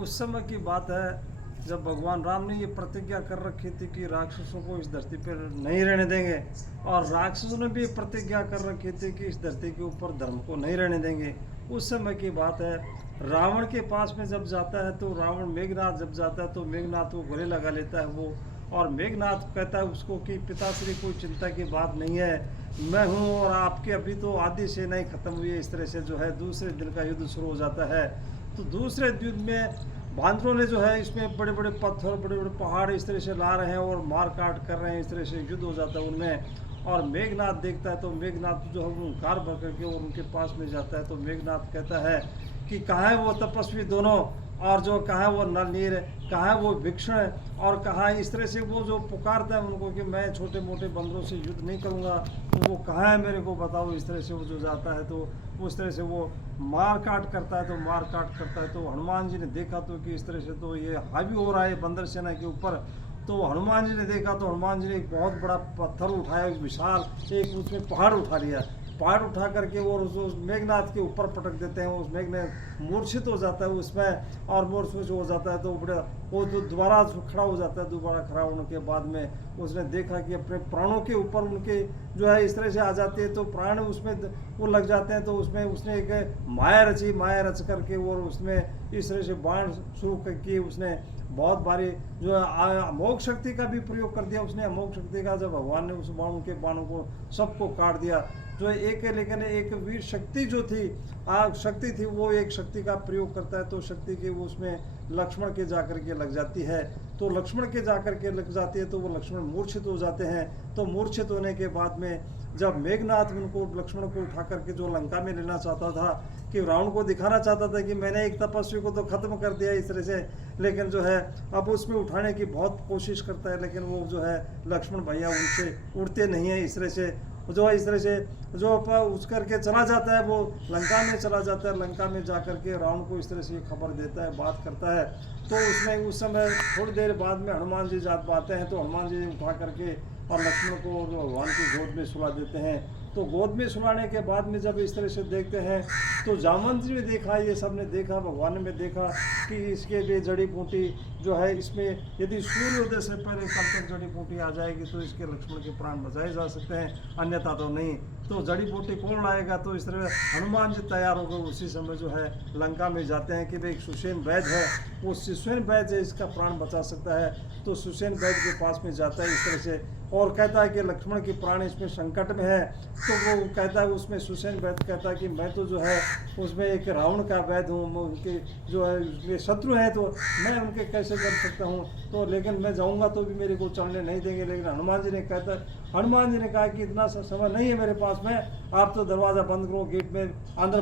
उस समय की बात है जब भगवान राम ने ये प्रतिज्ञा कर रखी थी कि राक्षसों को इस धरती पर नहीं रहने देंगे, और राक्षसों ने भी प्रतिज्ञा कर रखी थी कि इस धरती के ऊपर धर्म को नहीं रहने देंगे। उस समय की बात है, रावण के पास में जब जाता है तो रावण मेघनाथ जब जाता है तो मेघनाथ को गले लगा लेता है वो, और मेघनाथ कहता है उसको कि पिताश्री कोई चिंता की बात नहीं है, मैं हूँ और आपके अभी तो आधी सेनाएं खत्म हुई है। इस तरह से जो है दूसरे दिन का युद्ध शुरू हो जाता है। तो दूसरे युद्ध में बांदरों ने जो है इसमें बड़े बड़े पत्थर बड़े बड़े पहाड़ इस तरह से ला रहे हैं और मार काट कर रहे हैं, इस तरह से युद्ध हो जाता है उनमें। और मेघनाथ देखता है तो मेघनाथ जो है वो कार भर करके और उनके पास में जाता है। तो मेघनाथ कहता है कि कहाँ है वो तपस्वी दोनों, और जो कहाँ है वो नलनीर, कहाँ है वो भीषण, और कहाँ इस तरह से वो जो पुकारता है उनको कि मैं छोटे मोटे बंदरों से युद्ध नहीं करूँगा, तो वो कहाँ है मेरे को बताओ। इस तरह से वो जो जाता है तो उस तरह से वो मार काट करता है। तो मार काट करता है तो हनुमान जी ने देखा तो कि इस तरह से तो ये हावी हो रहा है बंदर सेना के ऊपर। तो हनुमान जी ने देखा तो हनुमान जी ने एक बहुत बड़ा पत्थर उठाया, एक विशाल एक उसमें पहाड़ उठा लिया। पहाड़ उठा करके और उस मेघनाथ के ऊपर पटक देते हैं। उस मेघनाथ मूर्छित हो जाता है उसमें, और मूर्छित हो जाता है तो बड़ा वो तो दोबारा खड़ा हो जाता है। दोबारा खड़ा होने के बाद में उसने देखा कि अपने प्राणों के ऊपर उनके जो है इस तरह से आ जाते हैं तो प्राण उसमें वो लग जाते हैं। तो उसमें उसने एक माया रची, माया रच करके और उसमें इस तरह से बाण शुरू किए। उसने बहुत बारी जो है अमोघ शक्ति का भी प्रयोग कर दिया उसने। अमोघ शक्ति का जब भगवान ने उस बाणों के बाणों को सबको काट दिया, जो एक लेकिन एक वीर शक्ति जो थी शक्ति थी वो एक शक्ति का प्रयोग करता है। तो शक्ति के वो उसमें लक्ष्मण के जाकर के लग जाती है। तो लक्ष्मण के जाकर के लग जाती है तो वो लक्ष्मण मूर्छित हो जाते हैं। तो मूर्छित होने के बाद में जब मेघनाथ उनको लक्ष्मण को उठा करके जो लंका में लेना चाहता था, कि रावण को दिखाना चाहता था कि मैंने एक तपस्वी को तो खत्म कर दिया इस तरह से, लेकिन जो है अब उसमें उठाने की बहुत कोशिश करता है, लेकिन वो जो है लक्ष्मण भैया उनसे उड़ते नहीं है। इस तरह से जो है इस तरह से जो उस करके चला जाता है, वो लंका में चला जाता है। लंका में जा करके रावण को इस तरह से खबर देता है, बात करता है। तो उसमें उस समय थोड़ी देर बाद में हनुमान जी जात पाते हैं। तो हनुमान जी उठा करके और लक्ष्मण को जो भगवान की गोद में सुला देते हैं। तो गोद में सुलाने के बाद में जब इस तरह से देखते हैं तो जामवंत जी ने देखा, ये सब ने देखा, भगवान ने देखा कि इसके लिए जड़ी बूटी जो है इसमें यदि सूर्योदय से पहले कल तक जड़ी बूटी आ जाएगी तो इसके लक्ष्मण के प्राण बचाए जा सकते हैं, अन्यथा तो नहीं। तो जड़ी बूटी कौन लाएगा? तो इस तरह हनुमान जी तैयार होकर उसी समय जो है लंका में जाते हैं कि भाई सुषेण वैद्य है, वो सुषेण वैद्य है, इसका प्राण बचा सकता है। तो सुषेण वैद्य के पास में जाता है इस तरह से और कहता है कि लक्ष्मण की प्राण इसमें संकट में है। तो वो कहता है उसमें सुषेण वैद्य कहता है कि मैं तो जो है उसमें एक रावण का वैद्य हूँ, उनके जो है उसके शत्रु हैं, तो मैं उनके कैसे कर सकता हूँ। तो लेकिन मैं जाऊँगा तो भी मेरे को चलने नहीं देंगे। लेकिन हनुमान जी ने कहा कि इतना सा समय नहीं है मेरे पास में, आप तो दरवाज़ा बंद करो, गेट में अंदर